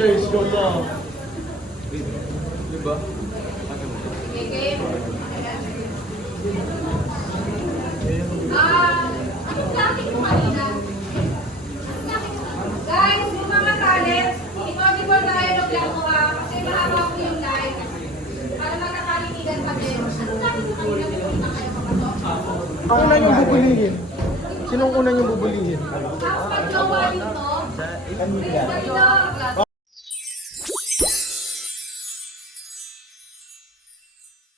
shares ko to. Diba? Okay. Anong topic mo kanina? Guys, yung mga talents, ikaw dialogue lang ko ha, kasi mahaba ko yung live. Para magkakalinigan pa din. Anong topic mo kanina? Pupunta kayo kapag Ang una niyong bubulihin. Sinong una niyong bubulihin? Tapos pag nawa nito,